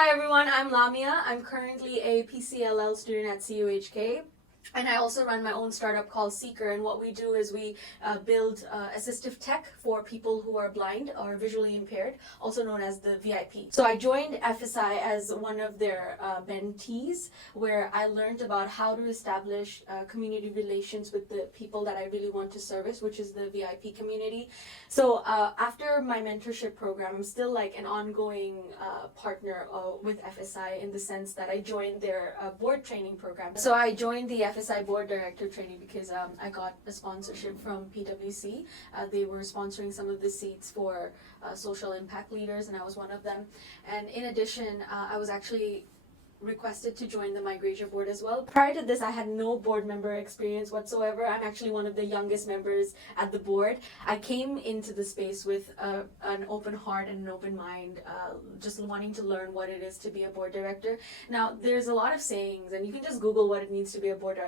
Hi everyone, I'm Lamia. I'm currently a PCLL student at CUHK. And I also run my own startup called Seeker. And what we do is we build assistive tech for people who are blind or visually impaired, also known as the VIP. So I joined FSI as one of their mentees, where I learned about how to establish community relations with the people that I really want to service, which is the VIP community. So after my mentorship program, I'm still like an ongoing partner with FSI in the sense that I joined their board training program. So I joined the FSI board director training because I got a sponsorship from PwC. They were sponsoring some of the seats for social impact leaders, and I was one of them. And in addition, I was actually requested to join the migration board as well. Prior to this, I had no board member experience whatsoever. I'm actually one of the youngest members at the board. I came into the space with an open heart and an open mind, just wanting to learn what it is to be a board director. Now, there's a lot of sayings, and you can just Google what it means to be a board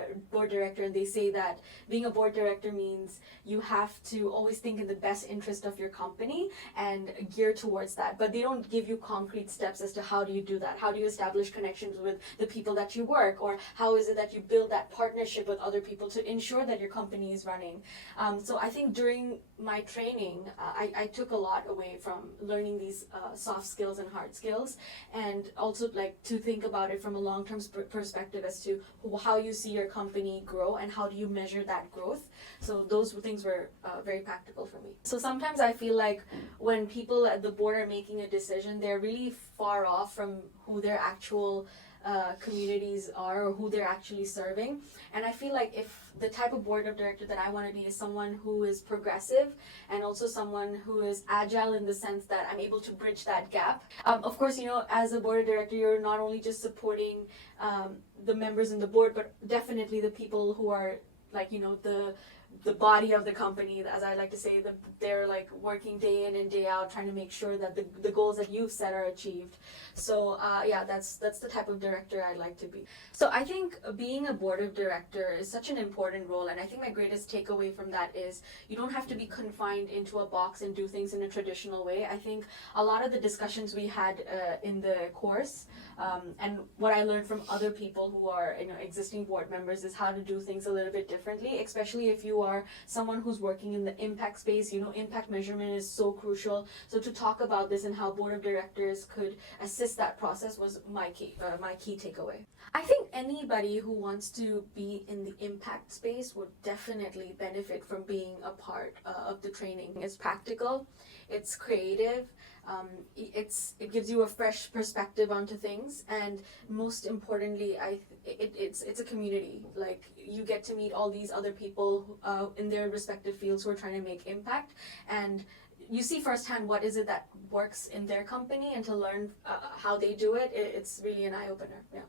director, and they say that being a board director means you have to always think in the best interest of your company and gear towards that. But they don't give you concrete steps as to how do you do that. How do you establish connections with the people that you work, or how is it that you build that partnership with other people to ensure that your company is running. So I think during my training, I took a lot away from learning these soft skills and hard skills, and also like to think about it from a long-term perspective as to how you see your company grow and how do you measure that growth. So those things were very practical for me. So sometimes I feel like when people at the board are making a decision, they're really far off from who their actual communities are or who they're actually serving. And I feel like if the type of board of director that I want to be is someone who is progressive and also someone who is agile in the sense that I'm able to bridge that gap. Of course, as a board of director, you're not only just supporting the members in the board, but definitely the people who are like, the body of the company, as I like to say, they're like working day in and day out trying to make sure that the goals that you've set are achieved. So yeah, that's the type of director I'd like to be. So I think being a board of director is such an important role, and I think my greatest takeaway from that is you don't have to be confined into a box and do things in a traditional way. I think a lot of the discussions we had in the course and what I learned from other people who are existing board members is how to do things a little bit differently, especially if you are someone who's working in the impact space. Impact measurement is so crucial. So to talk about this and how board of directors could assist that process was my key takeaway. I think anybody who wants to be in the impact space would definitely benefit from being a part of the training. It's practical, it's creative, it gives you a fresh perspective onto things, and most importantly, it's a community. Like, you get to meet all these other people in their respective fields who are trying to make impact, and you see firsthand what is it that works in their company, and to learn how they do it, it's really an eye-opener. Yeah.